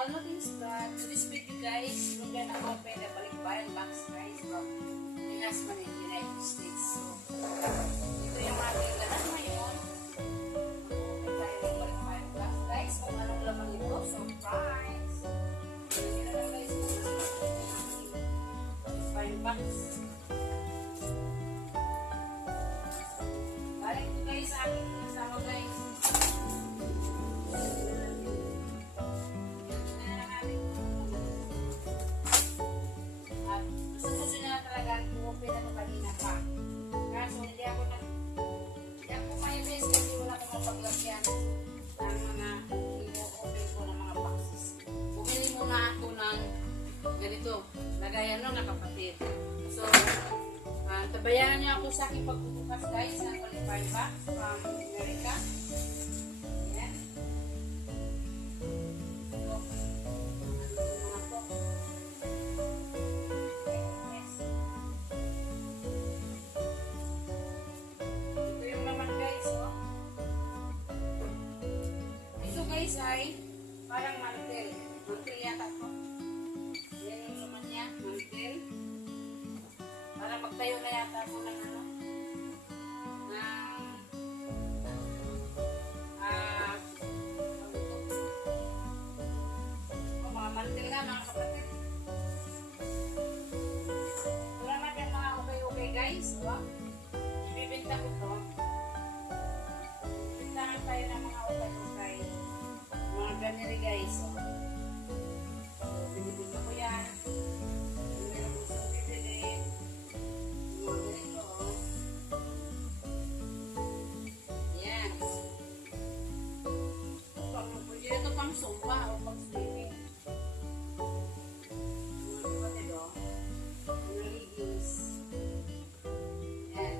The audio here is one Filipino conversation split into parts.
all looking start. To this video guys, we're gonna open the balikbayan box guys from Pinasman in the United States. So, ito yung ating lahat ngayon. Open tayo ng balikbayan box guys. Kung anong laman nito, surprise! Hindi na lang guys balikbayan box. Balik ito guys sa aking kasama guys. Paglagyan ng mga i-open ko ng mga boxes. Bumili muna ako ng ganito. Lagayan nung nakapatid. So, tabayan niyo ako sa aking pagbubukas guys ng balikbayan box from America. Ayan. So, mga to. Ito yung naman guys, oh. Guys ay parang mantel. Mantel yata po. Yan yung laman niya. Mantel. Para magtayo na yata po ng ano. Mga mantel nga mga kapatid. Wala natin mga okay guys. Ibibinta ko to. Ibintahan tayo ng mga okay. Mga ganili guys. So, binibig ko yan. Meron ko sa bibili. Mga ganito. Yan. Ito pang sumpa o pang swimming. Mga kapatid o. Mga leggings. Yan.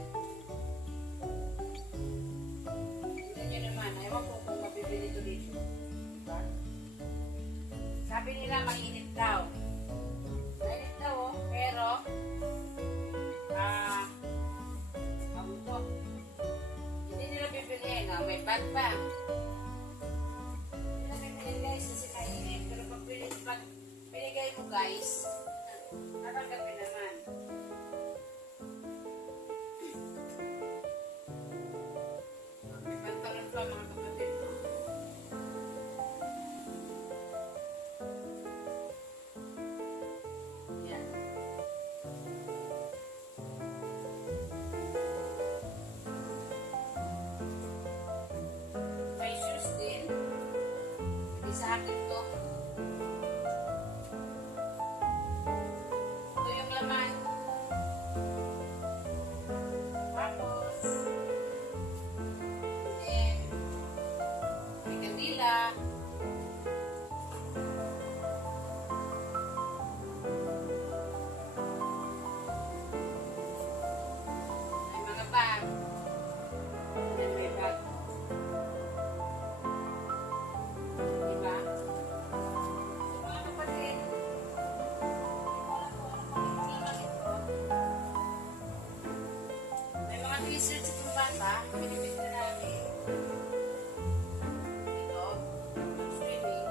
Tignan nyo naman. Ewan ko kung mabibili ito dito. Sabi nila mainit daw. Mainit daw oh, pero hindi nila bibilihin oh, may bag pa. Hindi nila bibilihin guys kasi mainit. Pero pag binigay mo guys, nakagapin naman. May pantalon pa mga kapatid mo. Sa akin to. Ito yung laman. Tapos, then, may kandila. May mga bag. Yan may bag. Research itong bata, pinipit na namin. Ito, swimming.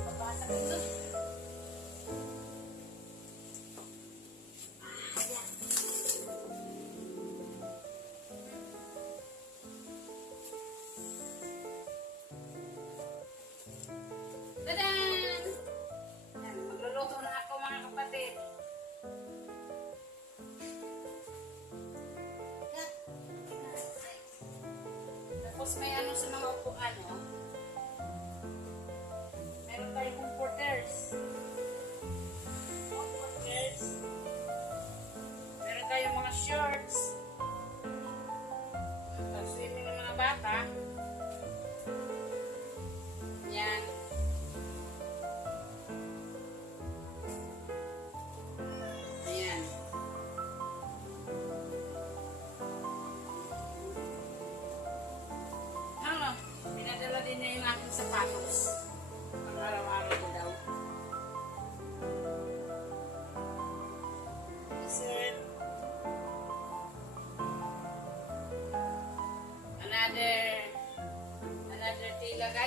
Papasok ito. Tadan! Yan, magluluto na ako mga kapatid. Tapos may ano sa mga upuan, oh. Meron tayong comforters. Comforters. Meron tayong mga shorts. Swimming ng mga bata. Yan. Ayan. Pinadala din niya yung aking sapatos. Pang araw-araw ko daw.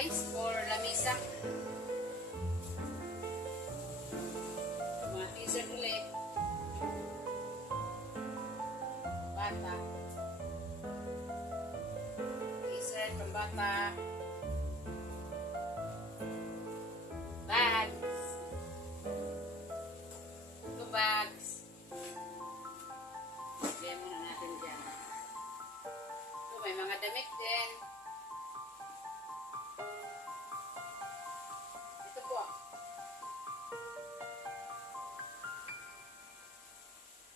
guys, for lamisa. Mga t-shirt ulit. Bata. T-shirt, pambata. Bags. Ito bags. Kaya muna natin dyan. Ito, may mga damit din. Ito po.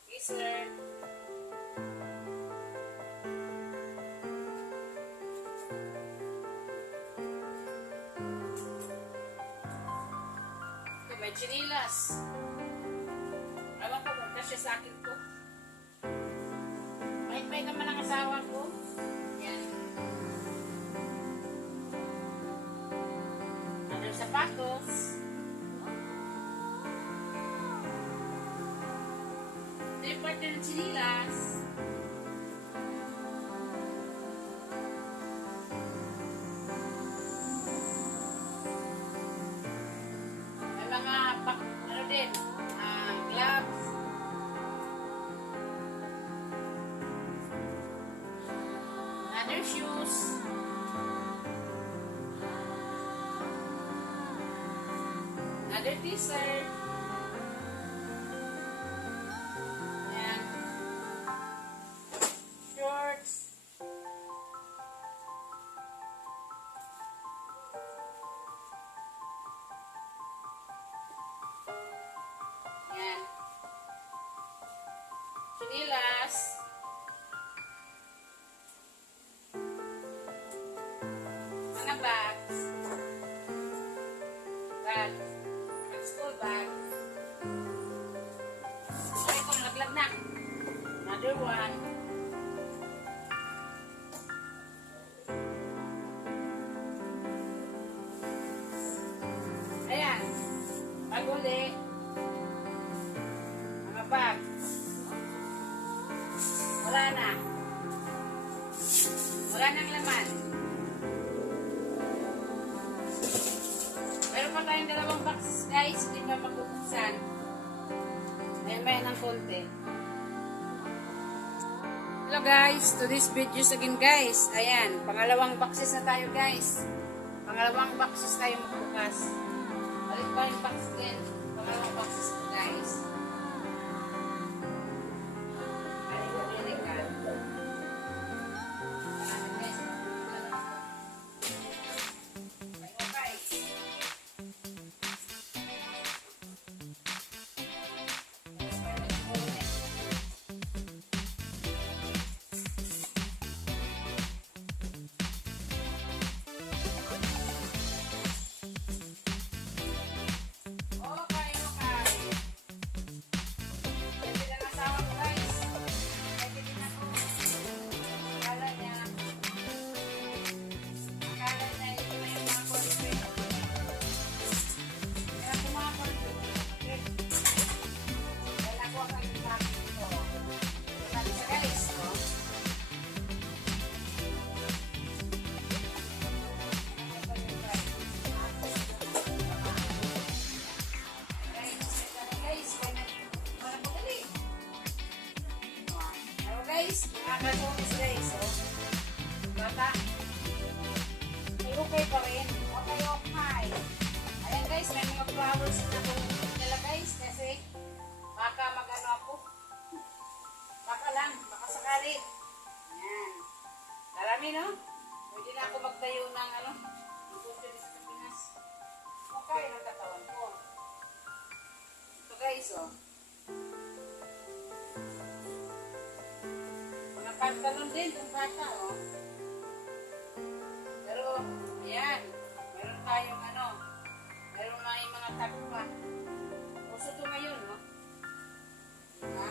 T-shirt. Ito, may chinilas. Alam ko kung kasya sa akin to. May naman ang asawa ko. Yan. Ano sapatos. Ito yung partner ng sinilas. May mga ano din, gloves. Other shoes. Another t-shirt. Ayan. Shorts. Ayan. Chinilas. Mga bags. Bags. School bag. Okay, kung naglag na. Another one. Ayan. Pag-uli. Mga bags. Wala na. Wala nang laman. Meron pa tayong dalawang box, guys. Hindi pa magbubuksan. May ng konti. Hello guys, to this videos again guys. Ayan, pangalawang boxes na tayo guys. Pangalawang boxes tayo magbukas. Balik pa yung box din. Pangalawang boxes ko guys. Guys, mga kasunis guys, oh. Bata. May okay pa rin. Okay, okay. Ayan guys, may mga flowers na tulungan nila guys, kasi baka mag-ano ako. Baka lang, baka sakali. Ayan. Marami no? Pwede na ako magtayo ng ano, ng puso sa Pinas. Okay, nagkatawan ko. Ito guys, oh. Pantalon din ng bata, oh. Pero, ayan. Meron tayong ano. Meron na yung mga tag pa. Uso ito ngayon, no? Ha?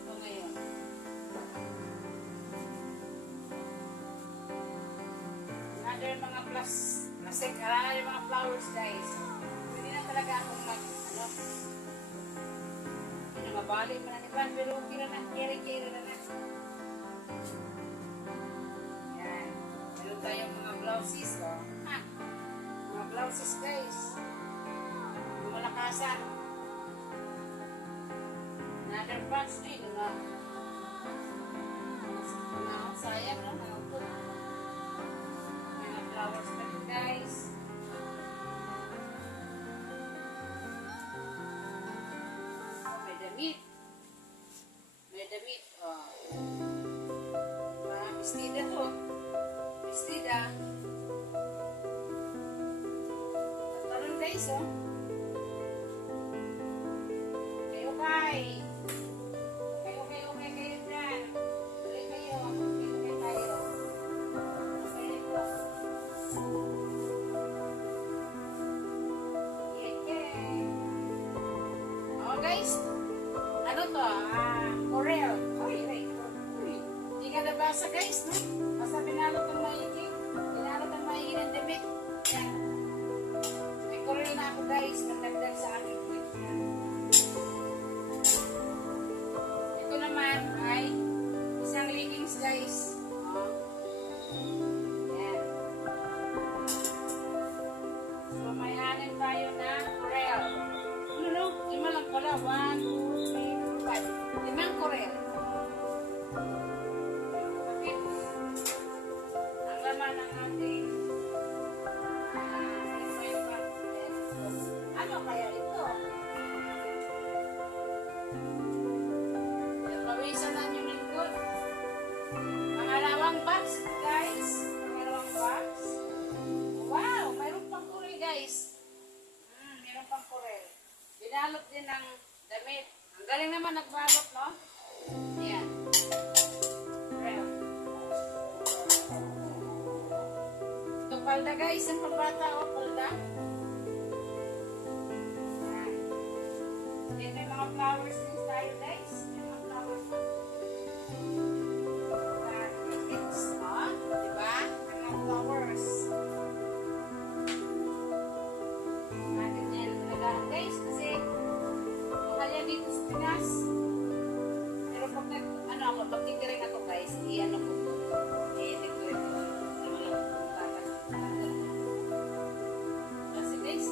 Ito ngayon. Another mga plastic. Another mga flowers, guys. Pwede na talaga akong ano. Mabalik mo na ni Pan, pero okay na na. Kiri-kiri na na. Yan. Meron tayong mga blouse boxes guys. Malakasan. Another box din. Sayang no? May mga flowers pa rin guys. May damit. May damit. Bestida to. Bestida. Taron guys oh. Okay. Okay kayo dyan. Okay kayo. Okay tayo. Okay ito. Oh guys. Ano to? Corel. Uy. Hindi ka nabasa guys, no? Basta binalot ang maiging. Binalot ang maiging ng damit. Yan. May corel na ako guys. Magdagdag sa aking tweet yan. Ito naman ay isang leggings guys. Yan. So may anim tayo na corel. No, 5 lang pala. 1, 2, 3, 4, 5. 5 corel. Okay. Ang laman ng ating ano kaya ito? Pawisan na yung lingkod. Pangalawang box, guys. Pangalawang box. Wow! Mayroon pang kurel, guys. Mayroon pang kurel. Binalot din ng damit. Ang galing naman nagbalot, no? Ayan. Kurel. Ito palda, guys. Ang pambata, oh, palda. Ayan. Then may mga flowers din tayo, guys. Diba? Mga flowers. Natin yan talaga guys kasi mahal yan dito sa Pinas. Pero pag ako, magtitirin ako guys, i-ano ko i-decorate ko. Kasi guys,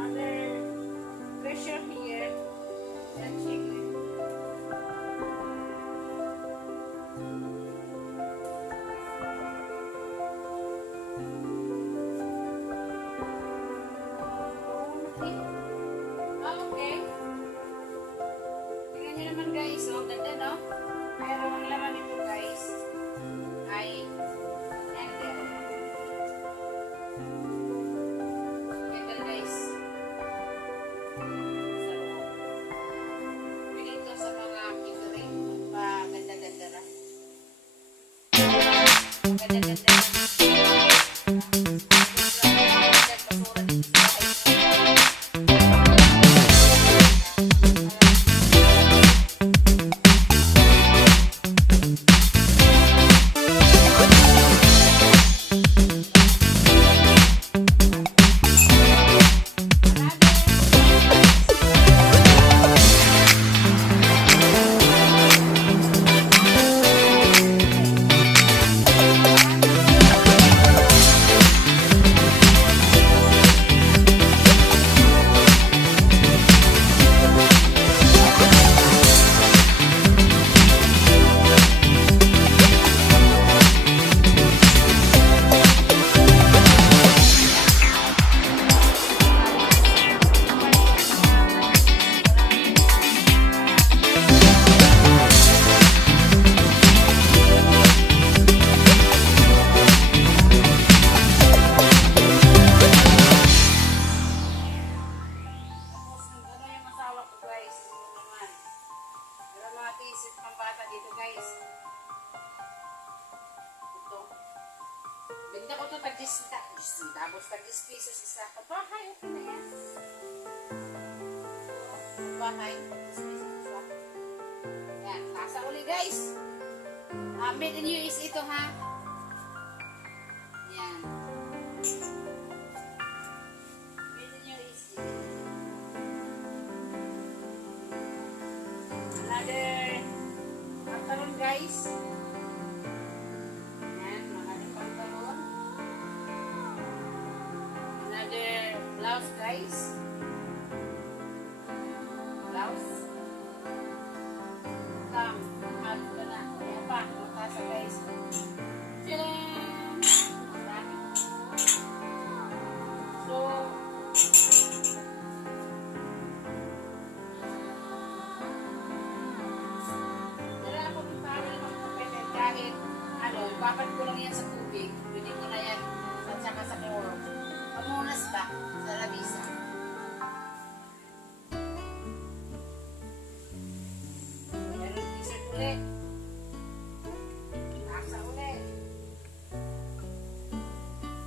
other treasure here. Yan, chicken. Okay. Tingnan nyo naman guys, oh, ganda no? Pero ang laman nito guys ay ender. Ganda guys. Bigay ko sa mga figurine. Pa-ganda-ganda na. Ganda-ganda na. Benta ko ito tapos tag-10 pesos isa. Bahay, okay na yan. Bahay, 10 pesos isa. Yan, nasa uli guys. Made in US ito ha. Yan. Made in US. Another afternoon guys. blouse guys. Blouse. Halo ka na. Ayan pa, matasa guys. Tcharam! Dami. So, wala ako yung parang magpapete kahit ipapat ko lang yan sa tubig. Pwede ko na yan at saka sa chloro. Pamunas ba sa labisa? Mayroon t-shirt ulit. Tasa ulit.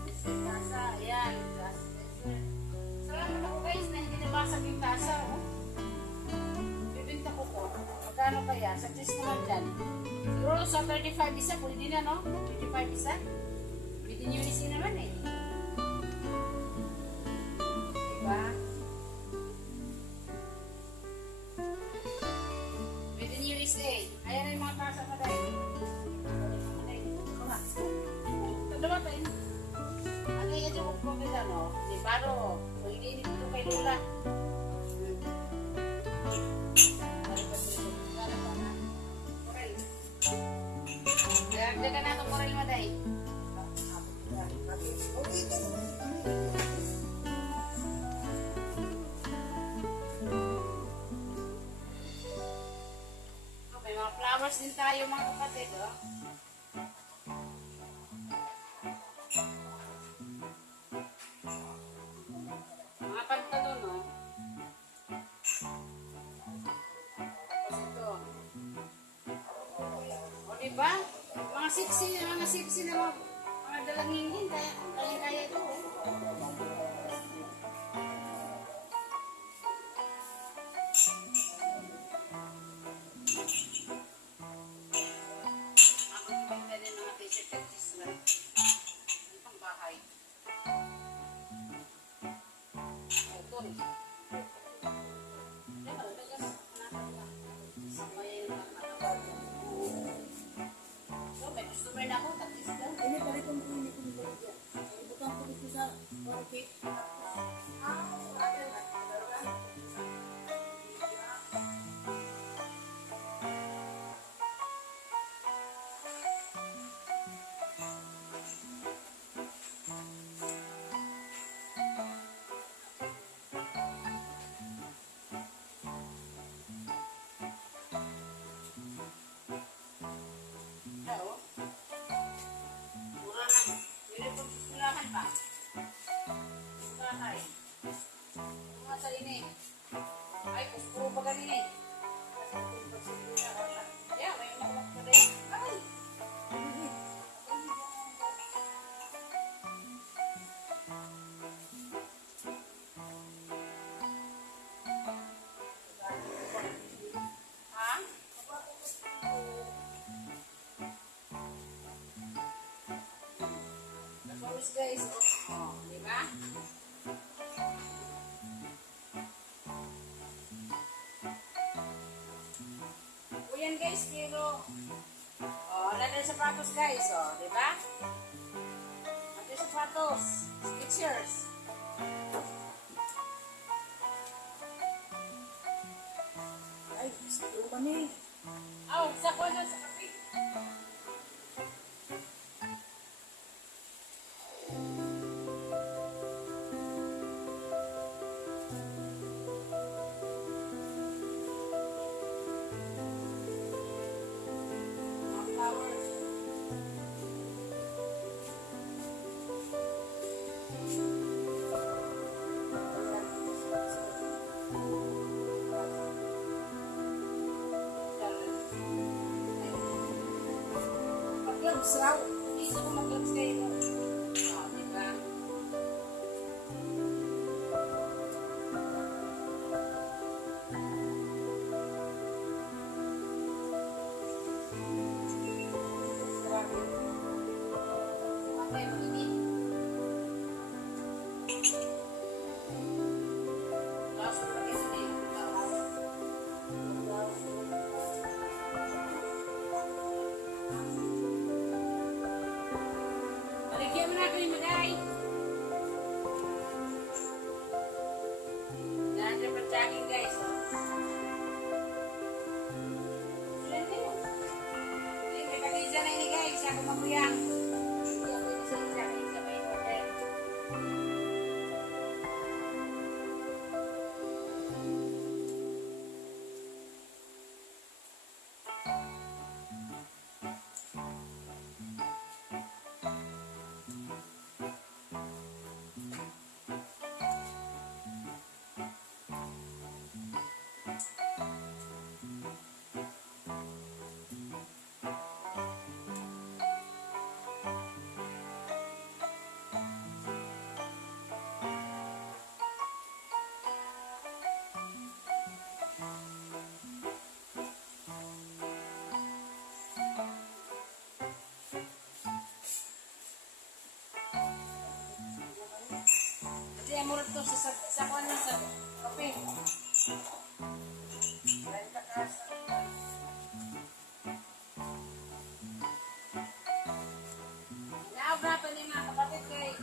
T-shirt tasa. Ayan. Salamat ako guys na hindi nabasag yung tasa. Oh. Bibinta ko po. Magkano kaya? Sa cheese naman dyan. Siguro sa 35 isa. Pwede na no? 35 isa. Pwede nyo isin naman eh. Diba? Pwede nyo isin. Ayan na yung mga tasa na dahil. Tadama tayo. Ano yung ito kung pumila no? Si Paro. Kung hindi ito kay Lola. Dagdagan natin Corel Maday. Okay, mga flowers din tayo mga kapatid. Oh. Mga pantalon. Oh. Tapos ito. O diba? Mga sexy na mga dalangin din. Kaya ito. Ako ibigay din mga t-shirt at t-shirt. Ano pang bahay? Ito. May customer na ako, takis daw. Ini pala itong kunin ko nito dyan. Ibutang ko dito sa market. Mura lang. Pwede pong sisulahan pa. Bahay. Mga sa ini. Ay, kuskuro pa ganin eh. Yeah, may unak pa rin. Ay! Ha? Tapos guys, oh, di ba? O yan guys, kilo. Oh, natin sapatos guys, oh, di ba? Natin sapatos. Skechers. Ay, siguro kami. Oh, sa ko na sa kape. Saw. Hindi ko mag-gloves kayo. Oh, di ba? Okay, mainit. Tapos, lagyan na yung saging guys. May kaliza na ini guys. Ako mabuyang. Hindi ako ini sa isa. Isa may order. Kaya murag to sa kuwan lang sa kape. Dahil takas. Naog na pa ni mga kapatid kay.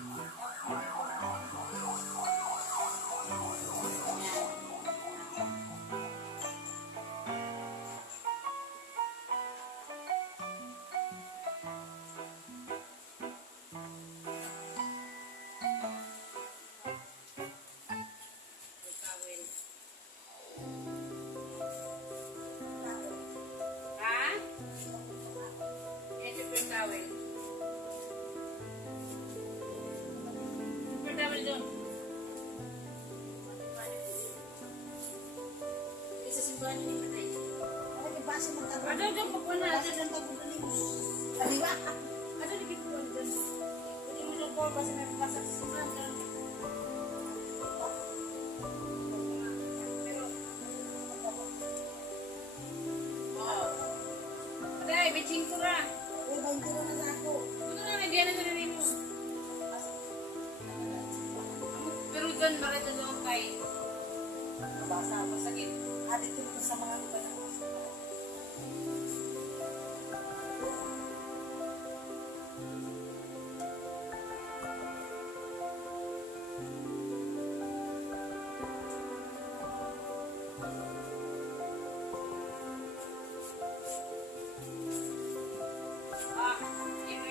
Ha? Super towel. Super towel doon. Isa simbahan ni Matay. Ano di ba siya magtago? Ano doon po na? Basta siyang tago-talimos. Ano ba? Ano di ko doon? Hindi mo doon po kasi may pasak sa simbahan. Matay, bitching ko ra. Uy, 20 na sa ako. Ano na hindi na rin mo. Pero doon marito doon kay nabasa ako sakit. Dito ko sa mga lugar.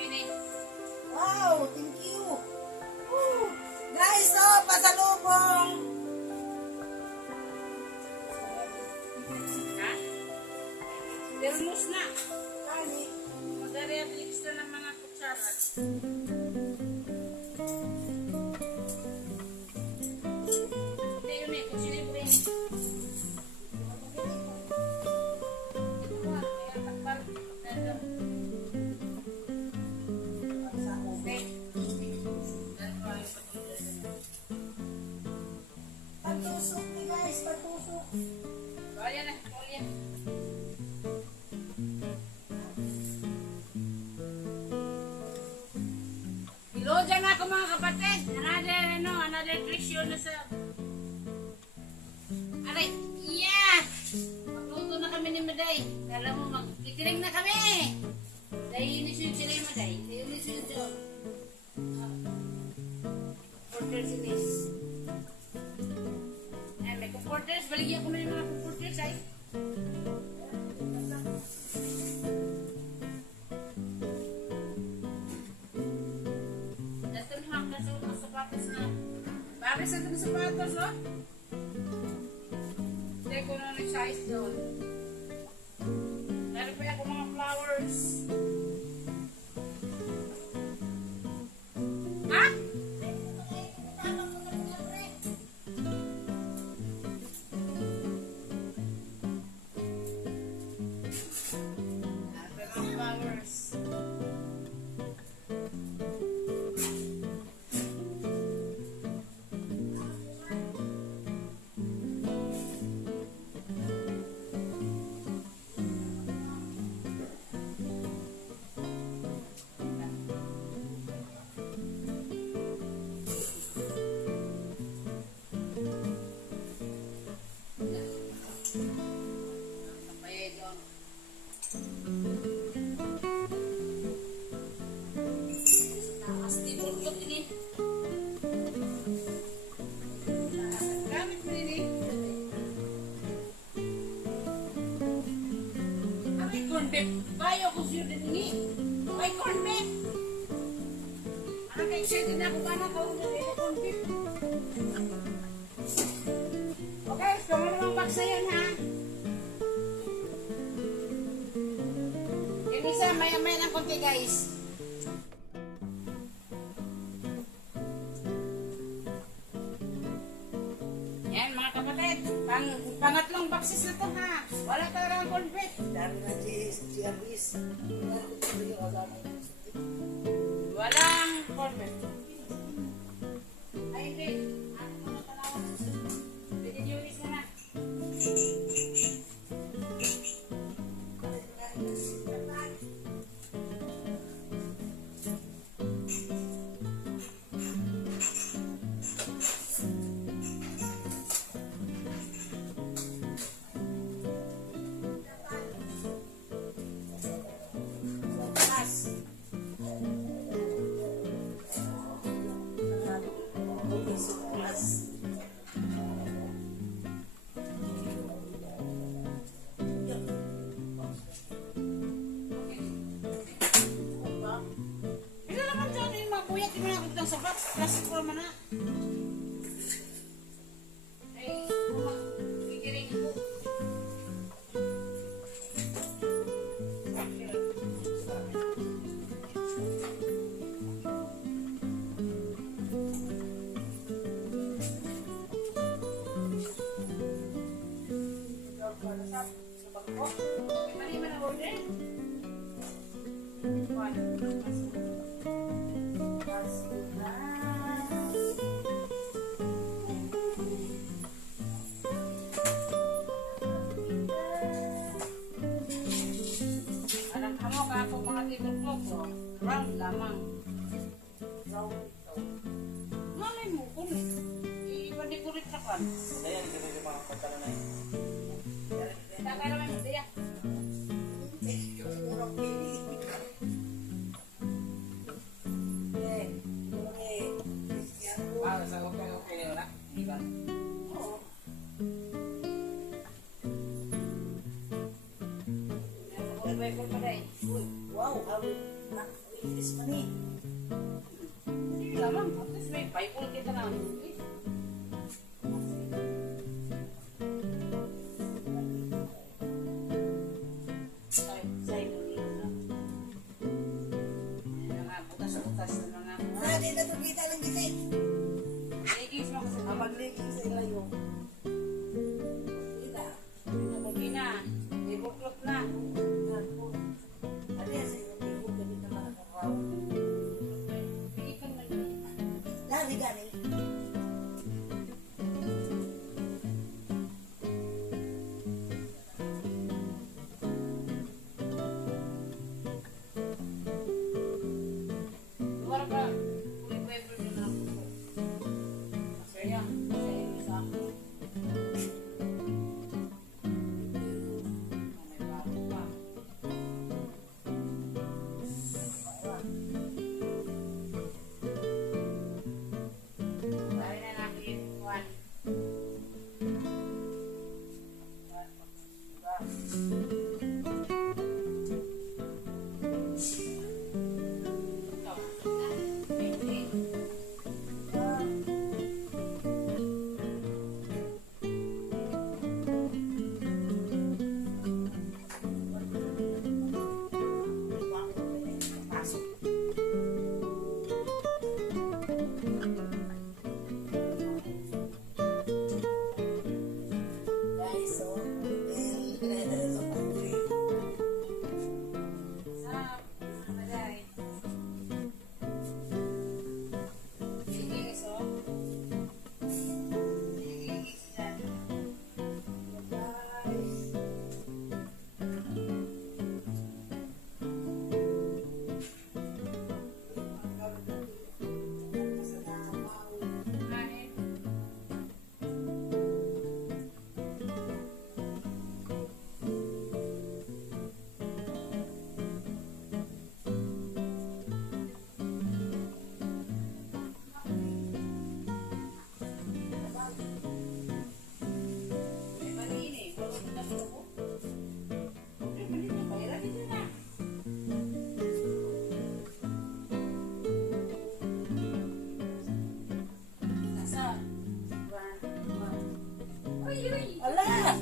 Ini. Wow, thank you. Woo. Guys, oh, pasalubong. Ha? Termos na. Kani. Mag-reablix na ng mga kutsara. Hindi yun eh, kung silibre. Ito nga, may atakbal. Okay. Dahil ko ay patuloy. Patusok ni guys, patusok. Kaya na, kaya. Hello dyan ako mga kapatid. Another trick na sa... Aray, yeah! Magluto na kami ni Maday. Kala mo, magkitirig na kami. Dahil inisyon sila yung Maday. Dahil inisyon doon. Porters inis. Ay, may comforters. Baligyan ko na yung mga comforters ay. Ito na mga mga sapatos na. Bakit sa itong sapatos, oh? Hindi ko na size doon. Meron pa ako mga flowers. Ha? Meron pa mga flowers. Gamit mo din eh. beef. Kayo ko siya din ni. May corn beef. Ang ka-excited na ako ka na kung may corn beef. Okay, so mo namang bagsayan ha. Yung isa, maya-maya ng konti guys. Yan mga kapatid, pangatlong baksis na to ha. Wala talagang corn beef. Dami na si Aris. Walang corn beef. Ay hindi, ako muna talawan. Pwede nyo isa na. Bila naman dyan yung mga buyat yung mga kutang sa box. Plastic ko naman na. Ay, kikiring ko. Mali man ang order? Alam ka mo ka ako mga tablecloth ko. Round lamang. Round ito. Malay mo kung i-decorate na kan. Ayan, hindi mo mga pagkala na yun. Taka naman mo siya. Sa okay na. Iba. Oo. Nagpapalibay ko pa rin. Wow, hawin. Nakainis man eh. Hindi lamang. At least may Bible kita na. Sa'yo mo niyo na. Yung mga butas-butas na mga Hindi na ito kita lang kita eh. legis mo kasi. Magliging sa ilayo. Kita. Hindi na. May buklot na. Ano yan sa iyo? Tingog gabi naman ang kakaw. Ikan na yun. Lari gani. Luar ka. Kulit paper Ala!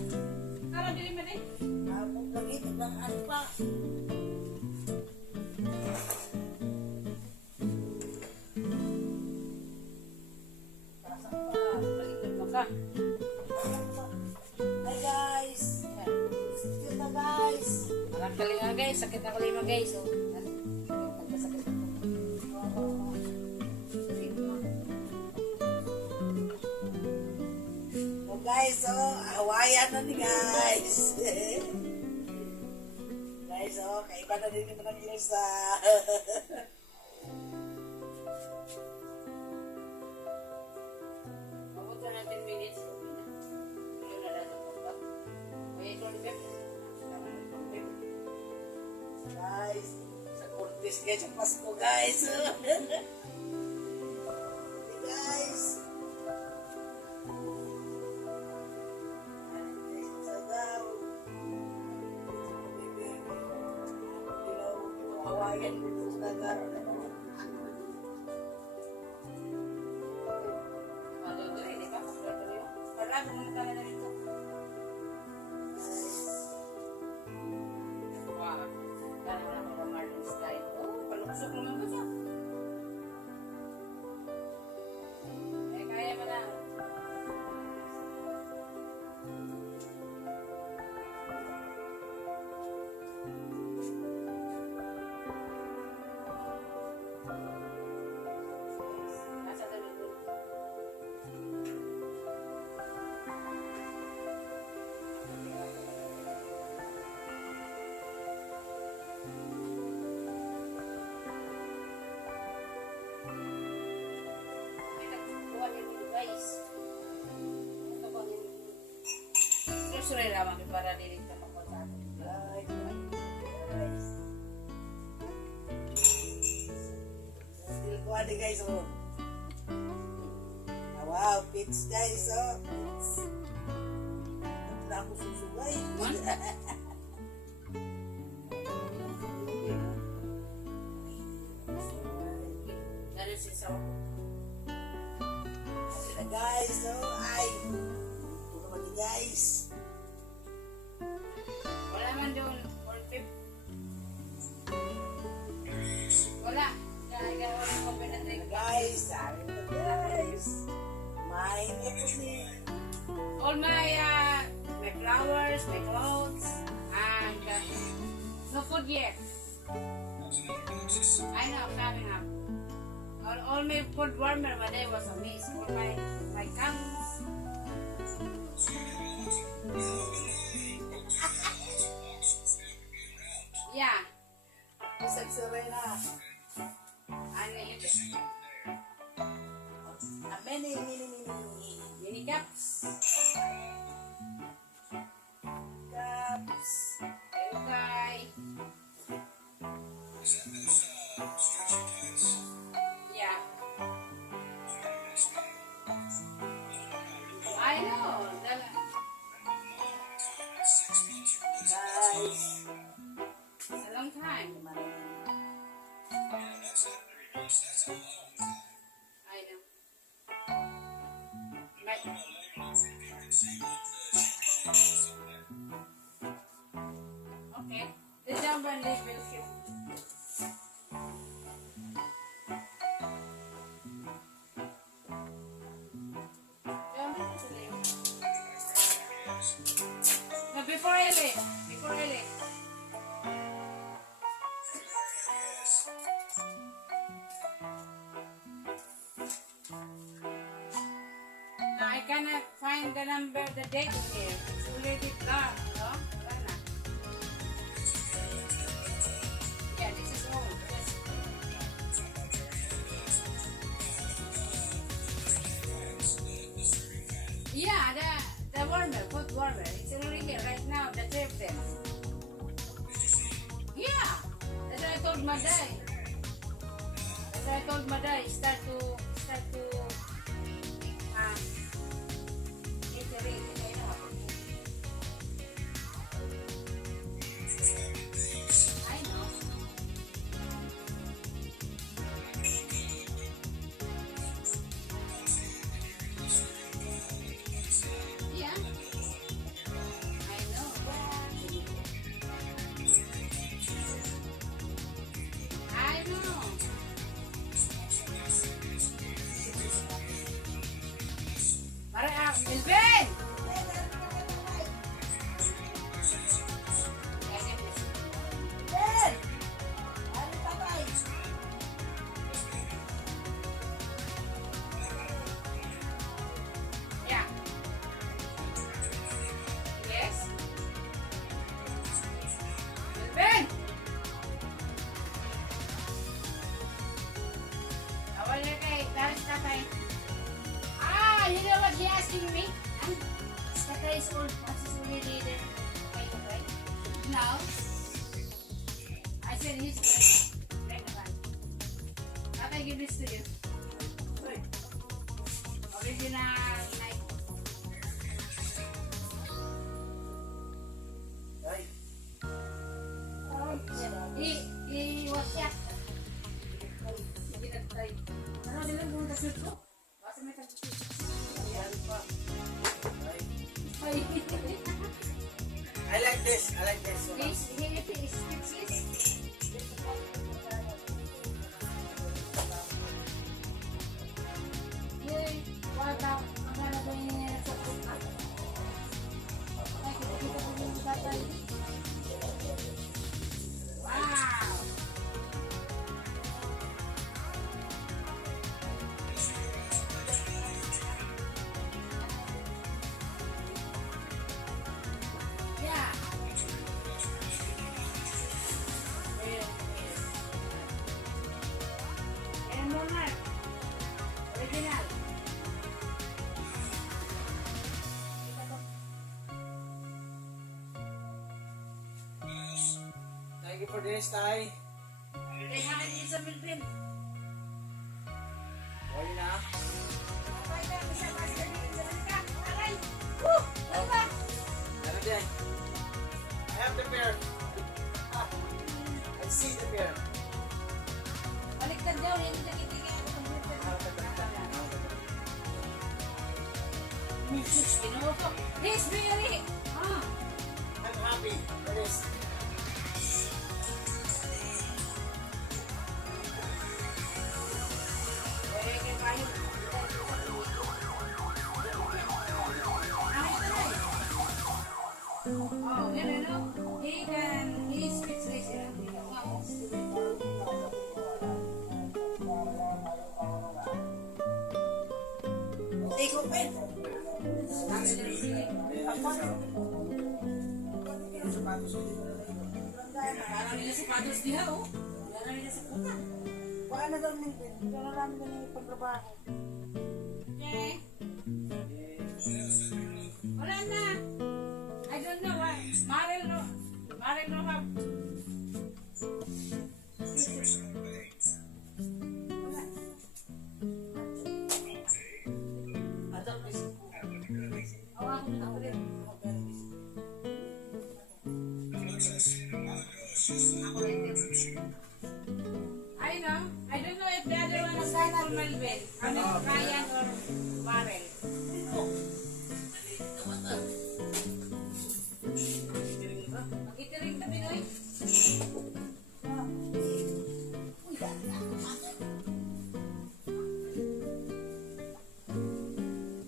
Tara, dili man eh. Ako lagi ng ano pa. Pasok pa. Baliktad mo ka. Hi guys! Excuse na guys! Marang kalinga guys. Sakit ang kalima guys. Oh. Nagkasakit ako. Oh guys, oh, Hawaiian na ni guys. Guys, oh, kaiba na din ito ng Ilsa. Mabot na 10 minutes. Ayun na lang ang pagka. May ito ulit. Guys, sa Cortes kayo sa Pasko guys. Guys. Sa daw. Hawaiian dito sa dagar. Suray lamang para dili ka mapagsabi. Guys. Still ko adi guys, oh. Ah, wow, pits guys, oh. Pits. Wala ako susugay. Man? Dali si Saw. Sila guys, oh. Ay. Ito naman ni guys. Wala man doon. All pip. Wala. Kaya wala ko pinatay. Guys, sabi mo guys. Main ito ni. All my flowers, my clothes, and no food yet. I know, coming up. All my food warmer, but there was a miss. All my cans. Yeah. Isang Serena. And Many. mini cups. Cups. Okay. Yeah. I know. Guys. It's a long time. I know. Okay. The jump and leave will keep. Jump to leave. No, before I leave. Before I leave. No, I cannot find the number, the date here. It's already black, no? Wala na. Yeah, this is old. Yeah, the warmer, food warmer. It's already here right now, the trip there. Yeah, that's what I told Maday. That's what I told Maday. Start to iterate. I know. I know. Yeah. days old, Francis already there. Right? Now, I said he's right. I give this to you. Good. Original night. Ay, He was shot. Hindi nag-try. Ano nila kung nag-shoot ko? Basta may tag-shoot. yan pa. Ay. Ay. I like this. I like this. So much. If it is speechless. Yay. Wala. Ang halaga niya sa kuka. Ay, kita ko yung tatay. Wow. Yeah. And more not. Original. Thank you for this, Tay. Kaya makinig sa Pilipin. Okay na. Kapay na, bisa mas galing sa Malika. Aray! Woo! Ano ba? Ano din? I have the pair. I see the pair. Baliktad daw, yan yung nakitigyan. This really. Ah. I'm happy for this. Oh, you know, he speaks like Take open. Parang nila sapatos diha, oh. Parang nila sa puta. Baka na daw ng pin. Kaya na namin na yung pagtrabaho. Okay. Wala na. I don't know why. Maril no have. Wala. Adak, please. Awak na ako rin. Ako rin din. I don't know if the other one is formal bed. Ano, Ryan or Maril. Magkitiring ka Pinoy.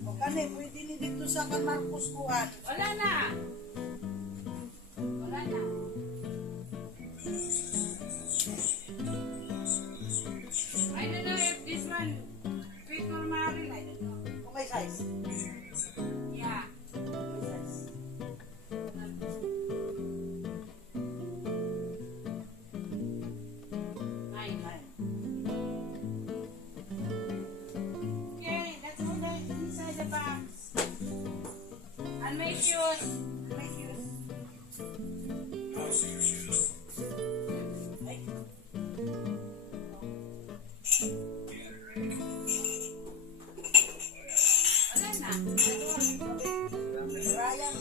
O kani, pwede ni dito sa kan Marcos kuhan. Wala na. Wala na. I don't know if this one fit for Maril. I don't know. Kung may size. Yeah. May size. Nine. Okay, that's all that inside the box. And my shoes. My shoes. Ay, Wala na. That's all. Ryan.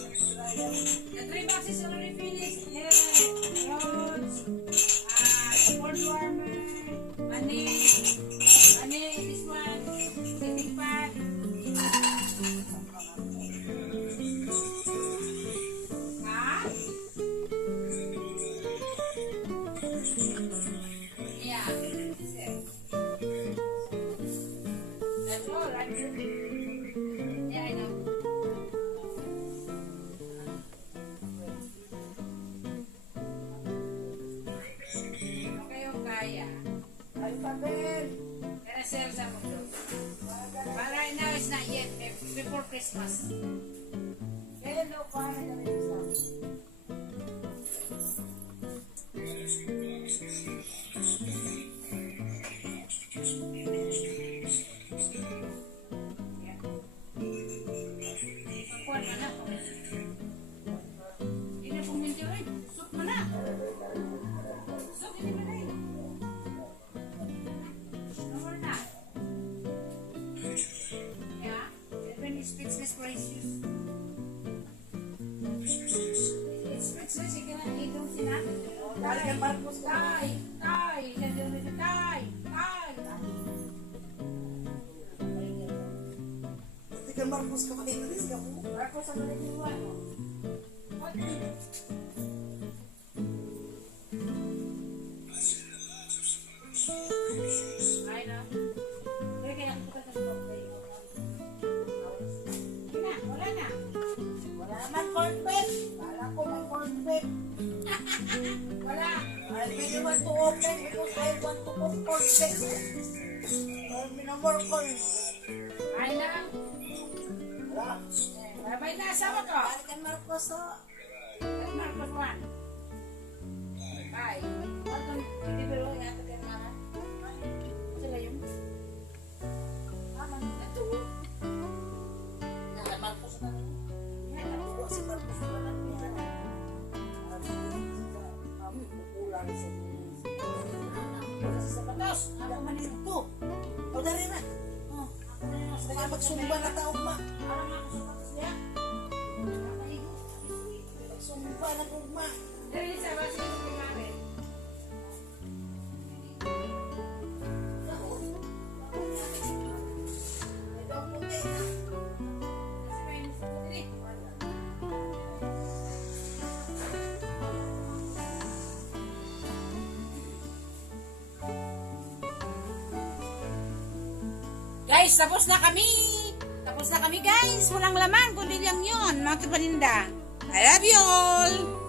The 3 boxes already finished. Here are rolls, cold warmer, money, this one, sitting pad. Ha? Yeah. That's all, right? Yeah, I know. Ano kayong kaya? Ay, pabil. Kaya sell sa mundo. But right now, it's not yet. Before Christmas. Kaya daw pa na kami sa. Yeah. Kuwan na na. Balikan Marcos ka. Tay. Balikan Marcos ka pa inalis ka mo. Marcos ang naliliwan. Ay na. Kaya kaya kita sa stop tayo. Wala na. Wala naman corn beef. Kala ko may corn beef. Wala. I really want to open because I want to cook corn beef. No more corn. Ay na. Wala. Babay na asawa ko. Balikan Marcos ho. Marcos 1. Ay. Hindi pero yata kayo mga. Sila yung. Ito. Nala Marcos na rin. Nakuha si Marcos na lang niya. Kami kukulang sa Wala sa sapatos. Ako man ito. O dari na. Oh, ako na yung Kaya magsumba na taong ma. Parang ako sa sapatos niya. Nakaigo. Magsumba na taong ma. Dali sa basi ko kumare. Ito ang puti na. Kasi may gusto ko din. Guys, tapos na kami. Tapos na kami guys. Walang laman, kundi lang yun. Mga kapaninda. I love you all.